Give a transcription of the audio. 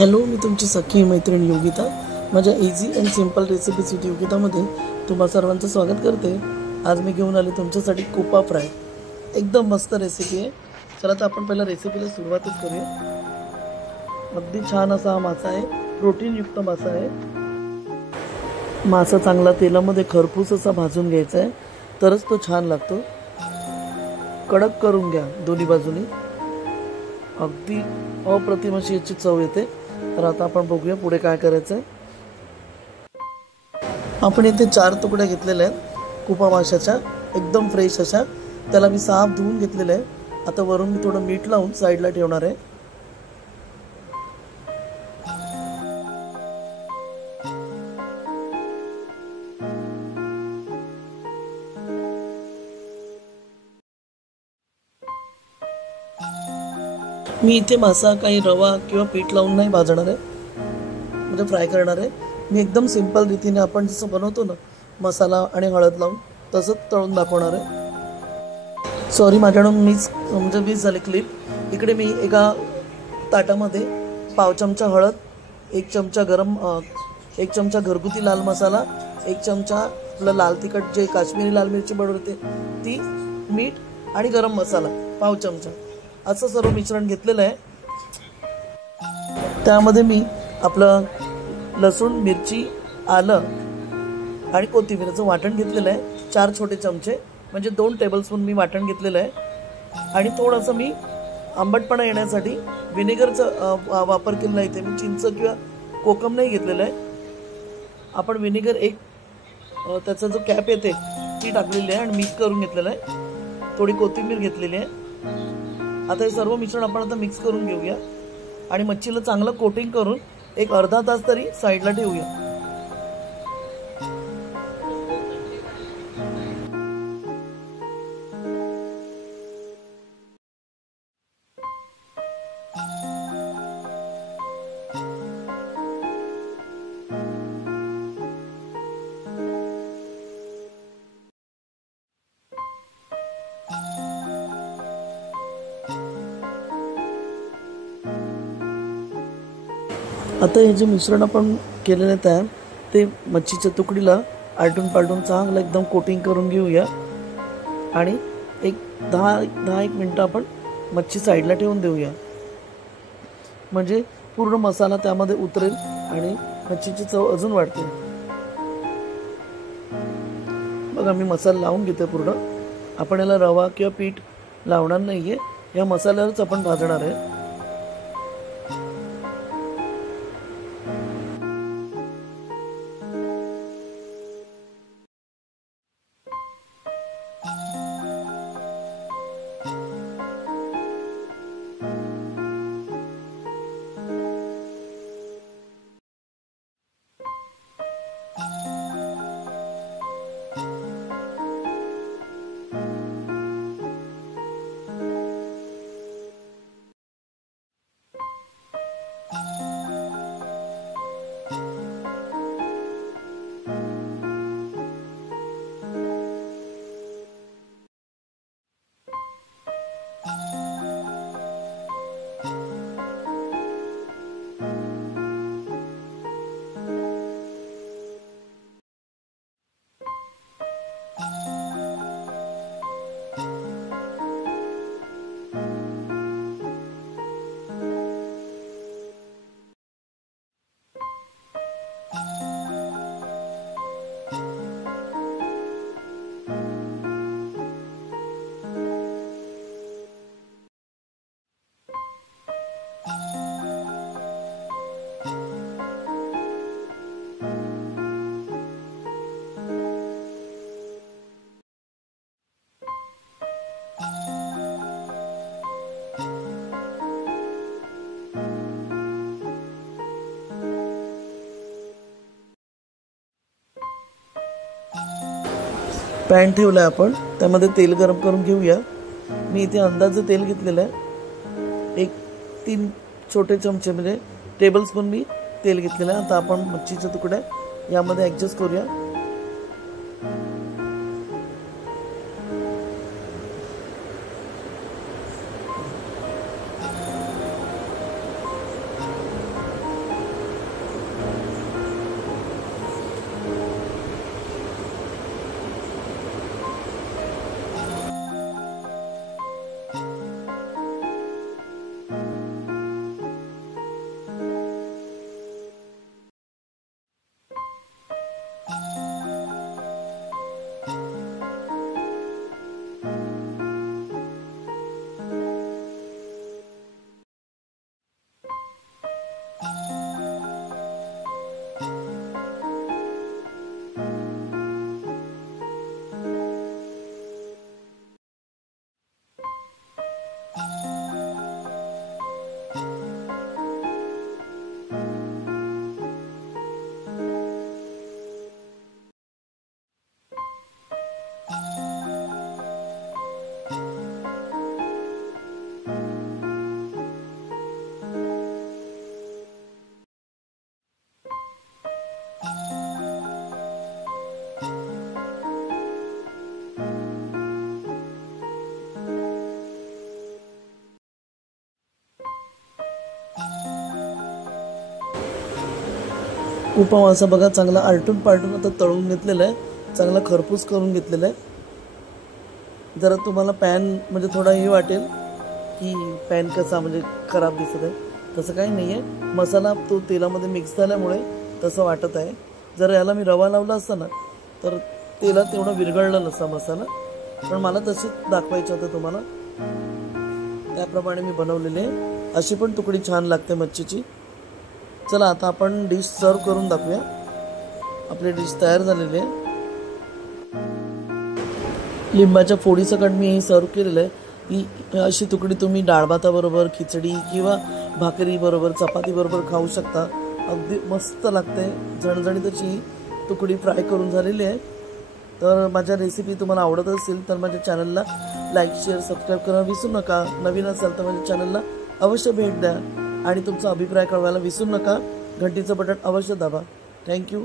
Hello, मी तुमची सखी मैत्रीण योगिता. माझ्या easy and simple recipes with योगितामध्ये तुम्हा सर्वांचं स्वागत करते. आज मी घेऊन आले तुमच्यासाठी कोपा फ्राय. एकदम मस्त रेसिपी आहे. चला तर आपण पहिला रेसिपीला सुरुवातच करूया. अगदी छान असा हा मासा आहे, प्रोटीनयुक्त मासा आहे. मासा चांगला तेलामध्ये खरपूस असा भाजून घ्यायचा आहे, तरच तो छान लागतो. कडक करून घ्या दोन्ही बाजूनी. अगदी अप्रतिम अशी याची चव येते. तर आता आपण बघूया पुढे काय करायचं आहे. आपण इथे 4 तुकड्या घेतलेल्या आहेत कोपा माशाच्या, एकदम फ्रेश अशा. त्याला मी साफ धुवून घेतलेलं आहे. आता वरून मी थोडं मीठ लावून साईडला ठेवणार आहे. मी इथे मासा काही रवा किंवा पीठ लावून नाही भाजणार आहे, म्हणजे फ्राय करणार आहे. मी एकदम सिंपल रीतीने आपण जसं बनवतो ना, मसाला आणि हळद लावून, तसंच तळून दाखवणार आहे. सॉरी, माझ्याकडून मिस झाली क्लिप. इकडे मी एका ताटामध्ये पाव चमचा हळद, 1 चमचा घरगुती लाल मसाला, 1 चमचा आपलं लाल तिखट जे काश्मीरी लाल मिरची बनवते ती, मीठ आणि गरम मसाला पाव चमचा, असं सर्व मिश्रण घेतलेलं आहे. त्यामध्ये मी आपलं लसूण, मिरची, आलं आणि कोथिंबीरचं वाटण घेतलेलं आहे. 4 छोटे चमचे म्हणजे 2 टेबलस्पून मी वाटण घेतलेलं आहे. आणि थोडंसं मी आंबटपणा येण्यासाठी व्हिनेगरचा वापर केलेला आहे. इथे मी चिंच किंवा कोकम नाही घेतलेलं आहे. आपण व्हिनेगर त्याचा जो कॅप येते ती टाकलेली आहे आणि मिक्स करून घेतलेलं आहे. थोडी कोथिंबीर घेतलेली आहे. आता हे सर्व मिश्रण आपण आता मिक्स करून घेऊया आणि मच्छीला चांगलं कोटिंग करून एक अर्धा तास तरी साईडला ठेवूया. आता हे जे मिश्रण आपण केलेलं आहे ते मच्छीच्या तुकडीला आलटून पालटून चांगलं एकदम कोटिंग करून घेऊया आणि एक 10-1 मिनटं आपण मच्छी साईडला ठेवून देऊया. म्हणजे पूर्ण मसाला त्यामध्ये उतरेल आणि मच्छीची चव अजून वाढते. बघा, मी मसाला लावून घेते पूर्ण. आपण याला रवा किंवा पीठ लावणार नाहीये, या मसाल्यावरच आपण भाजणार आहे. पॅन ठेवला आहे आपण, त्यामध्ये तेल गरम करून घेऊया. मी इथे अंदाजे तेल घेतलेलं आहे. 3 छोटे चमचे म्हणजे टेबलस्पून मी तेल घेतलेलं आहे. आता आपण मच्छीच्या तुकड्या यामध्ये ॲडजस्ट करूया. उपमा असा बघा चांगला आलटून पालटून आता तळून घेतलेला आहे, चांगला खरपूस करून घेतलेला आहे। जरा तुम्हाला पॅन म्हणजे थोडा हे वाटेल की पॅन कसा म्हणजे खराब दिसत आहे, तसं काही नाही आहे। मसाला तो तेलामध्ये मिक्स झाल्यामुळे तसं वाटत आहे। जर याला मी रवा लावला असता ना तर तेलात तेवढा विरघळला नसता मसाला, पण मला तसेच दाखवायचं होतं तुम्हाला, त्याप्रमाणे मी बनवलेले आहे। अशी पण तुकडी छान लागते मच्छीची। चला आता आपण डिश सर्व करून दाखवूया। आपली डिश तयार झालेली आहे। लिंबाच्या फोडीसकट मी हे सर्व केलेलं आहे। ही अशी तुकडी तुम्ही डाळ भाताबरोबर, खिचडी किंवा भाकरी बरोबर, चपाती बरोबर खाऊ शकता। अगदी मस्त लागते, झणझणीत अशी तुकडी फ्राय करून झालेली आहे। तर माझ्या रेसिपी तुम्हाला आवडत असेल तर माझ्या चॅनलला लाईक, शेअर, सबस्क्राईब करायला विसरू नका। नवीन असाल तर माझ्या चॅनलला अवश्य भेट द्या आणि तुमचा अभिप्राय कळवायला विसरू नका। घंटीचं बटन अवश्य दाबा। थँक्यू।